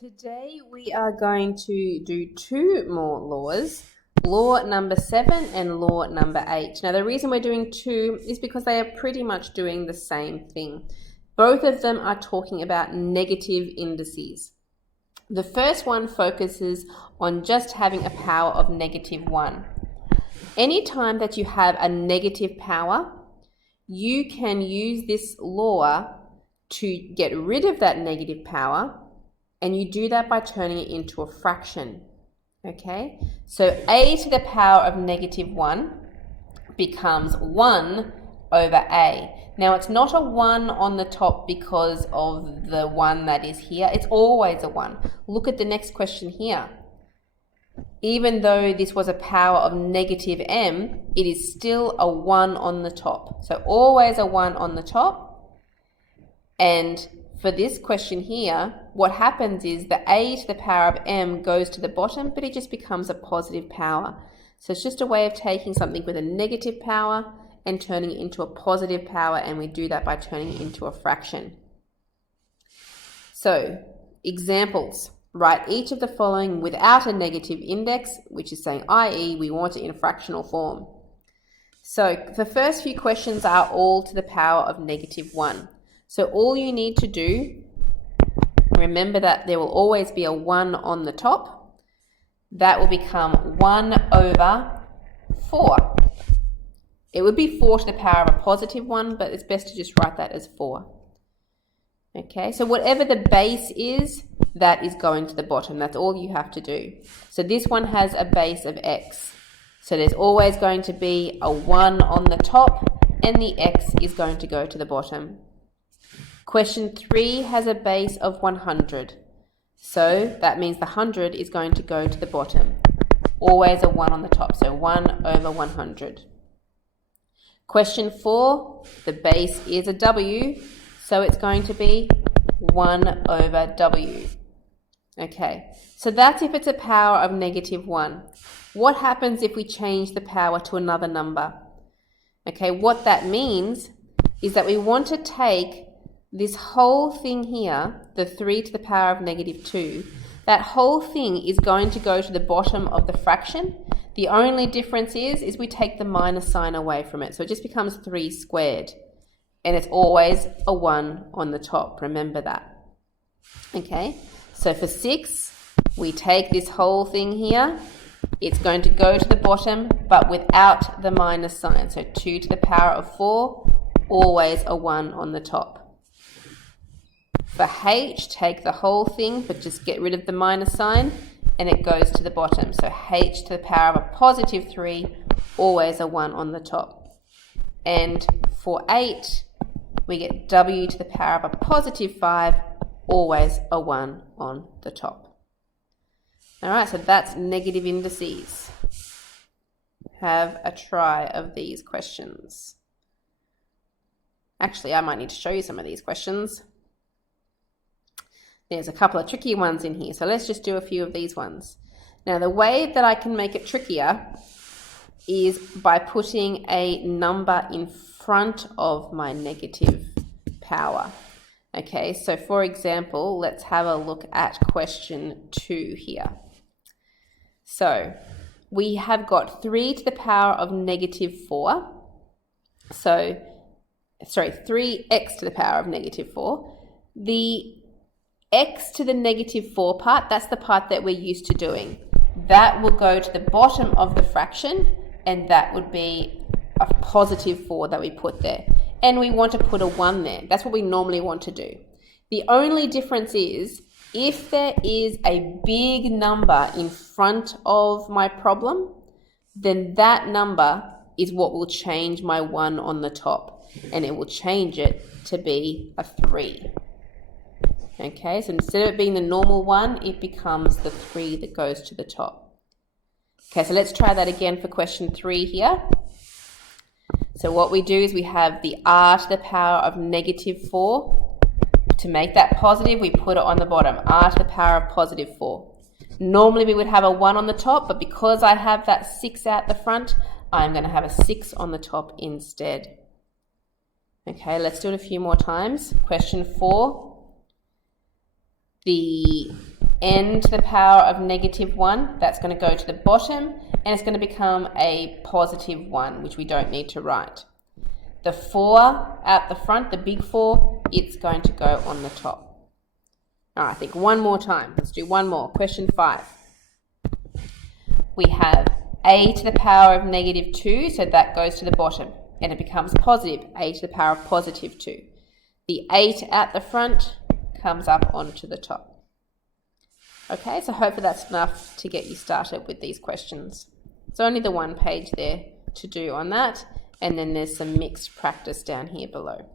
Today we are going to do two more laws, law number 7 and law number 8. Now the reason we're doing two is because they are pretty much doing the same thing. Both of them are talking about negative indices. The first one focuses on just having a power of -1. Anytime that you have a negative power, you can use this law to get rid of that negative power, and you do that by turning it into a fraction. Okay, so a to the power of -1 becomes 1 over a. Now it's not a 1 on the top because of the 1 that is here. It's always a 1. Look at the next question here. Even though this was a power of -m, it is still a 1 on the top. So always a 1 on the top. And for this question here, what happens is the a to the power of m goes to the bottom, but it just becomes a positive power. So it's just a way of taking something with a negative power and turning it into a positive power, and we do that by turning it into a fraction. So, examples. Write each of the following without a negative index, which is saying i.e. we want it in a fractional form. So the first few questions are all to the power of -1. So all you need to do, remember that there will always be a 1 on the top. That will become 1 over 4. It would be 4 to the power of a +1, but it's best to just write that as 4. Okay, so whatever the base is, that is going to the bottom. That's all you have to do. So this one has a base of x. So there's always going to be a 1 on the top, and the x is going to go to the bottom. Question 3 has a base of 100. So that means the 100 is going to go to the bottom. Always a 1 on the top, so 1 over 100. Question 4, the base is a w, so it's going to be 1 over w. Okay, so that's if it's a power of -1. What happens if we change the power to another number? Okay, what that means is that we want to take this whole thing here, the 3 to the power of -2, that whole thing is going to go to the bottom of the fraction. The only difference is we take the minus sign away from it. So it just becomes 3 squared. And it's always a 1 on the top. Remember that. Okay, so for 6, we take this whole thing here. It's going to go to the bottom, but without the minus sign. So 2 to the power of 4, always a 1 on the top. For h, take the whole thing, but just get rid of the minus sign, and it goes to the bottom. So h to the power of a +3, always a 1 on the top. And for 8, we get w to the power of a +5, always a 1 on the top. All right, so that's negative indices. Have a try of these questions. Actually, I might need to show you some of these questions. There's a couple of tricky ones in here, so let's just do a few of these ones. Now, the way that I can make it trickier is by putting a number in front of my negative power. Okay, so for example, let's have a look at question 2 here. So we have got 3 to the power of -4. So, sorry, 3x to the power of -4. The x to the -4 part, that's the part that we're used to doing. That will go to the bottom of the fraction, and that would be a +4 that we put there. And we want to put a 1 there. That's what we normally want to do. The only difference is, if there is a big number in front of my problem, then that number is what will change my 1 on the top, and it will change it to be a 3. Okay, so instead of it being the normal 1, it becomes the 3 that goes to the top. Okay, so let's try that again for question 3 here. So what we do is we have the r to the power of -4. To make that positive, we put it on the bottom, r to the power of +4. Normally we would have a 1 on the top, but because I have that 6 out the front, I'm going to have a 6 on the top instead. Okay, let's do it a few more times. Question 4. The n to the power of -1, that's going to go to the bottom, and it's going to become a +1, which we don't need to write. The 4 at the front, the big 4, it's going to go on the top. All right, I think one more time. Let's do one more. Question 5. We have a to the power of -2, so that goes to the bottom, and it becomes positive, a to the power of +2. The 8 at the front comes up onto the top. Okay, so hopefully that's enough to get you started with these questions. It's only the one page there to do on that, and then there's some mixed practice down here below.